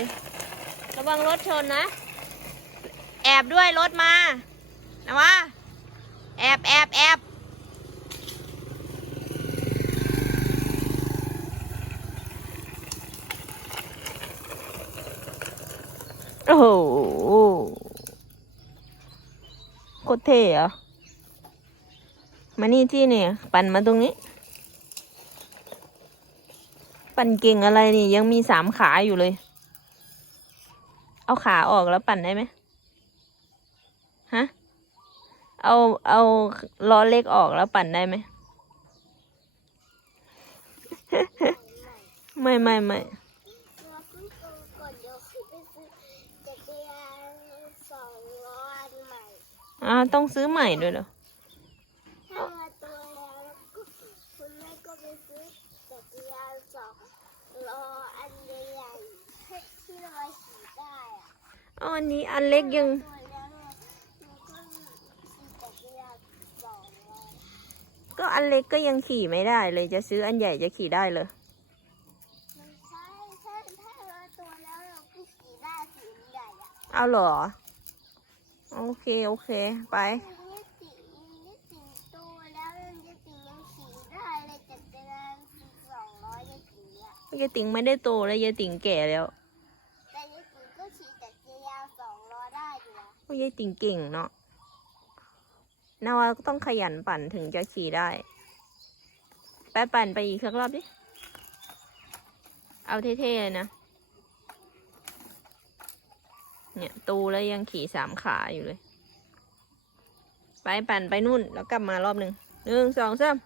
ยระวังรถชนนะ แอบด้วยรถมานะวะแอบแอบแอบโอ้โหโคตรเท่เหรอมานี่ที่เนี่ย ปั่นมาตรงนี้ ปั่นเก่งอะไรนี่ ยังมีสามขาอยู่เลย เอาขาออกแล้วปั่นได้ไหมฮะ เอาเอาล้อเล็กออกแล้วปั่นได้ไหม ไม่ไม่ไม่เราเพิ่งโตก่อนเดี๋ยวขึ้นไปซื้อจักรยานสองล้ออันใหม่อ่าต้องซื้อใหม่ด้วยเหรอ ถ้ามาตัวแล้วแล้วก็คุณแม่ก็ไปซื้อจักรยานสองล้ออันใหญ่ๆให้ที่เราขี่ได้อะ อ๋ออันนี้อันเล็กยังตัวแล้วเนี่ยหนูก็ขี่จักรยานสองล้อก็อันเล็กก็ยังขี่ไม่ได้เลย จะซื้ออันใหญ่จะขี่ได้เลยไม่ใช่ถ้าถ้าเราตัวแล้วเราก็ขี่ได้สีใหญ่อะเอาเหรอ โอเค โอเค ไปนี่ตินี่ติโตแล้วนี่ติยังขี่ได้เลยจักรยานสองล้อยังขี่อะยายติ๋งไม่ได้โตแล้วยายติ๋งแก่แล้ว แต่ยายติ๋งก็ขี่จักรยานสองล้อได้ อยู่นะโอ้ยายติ๋งเก่งเนาะนาวาก็ต้องขยันปั่นถึงจะขี่ได้ ไปปั่นไปอีกสักรอบดิ เอาเท่ๆเลยนะ เนี่ยตูแล้วยังขี่สามขาอยู่เลย ไปปั่นไปนู่นแล้วกลับมารอบหนึ่งหนึ่งสองสาม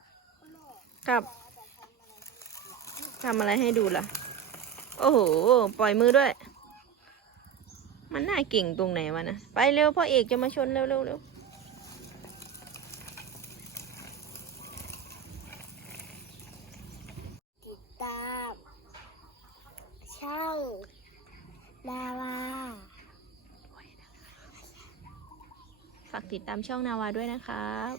ครับทำอะไรให้ดูล่ะ โอ้โห ปล่อยมือด้วย มันน่าเก่งตรงไหนวะนะ ไปเร็วพ่อเอกจะมาชนเร็วเร็วเร็วติดตามช่องดาวาฝากติดตามช่องนาวาด้วยนะครับ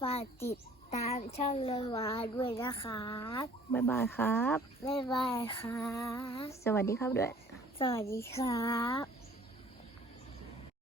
ฝากติดตามช่องดาวาด้วยนะครับบ๊ายบายครับ บ๊ายบายครับ สวัสดีครับด้วย สวัสดีครับ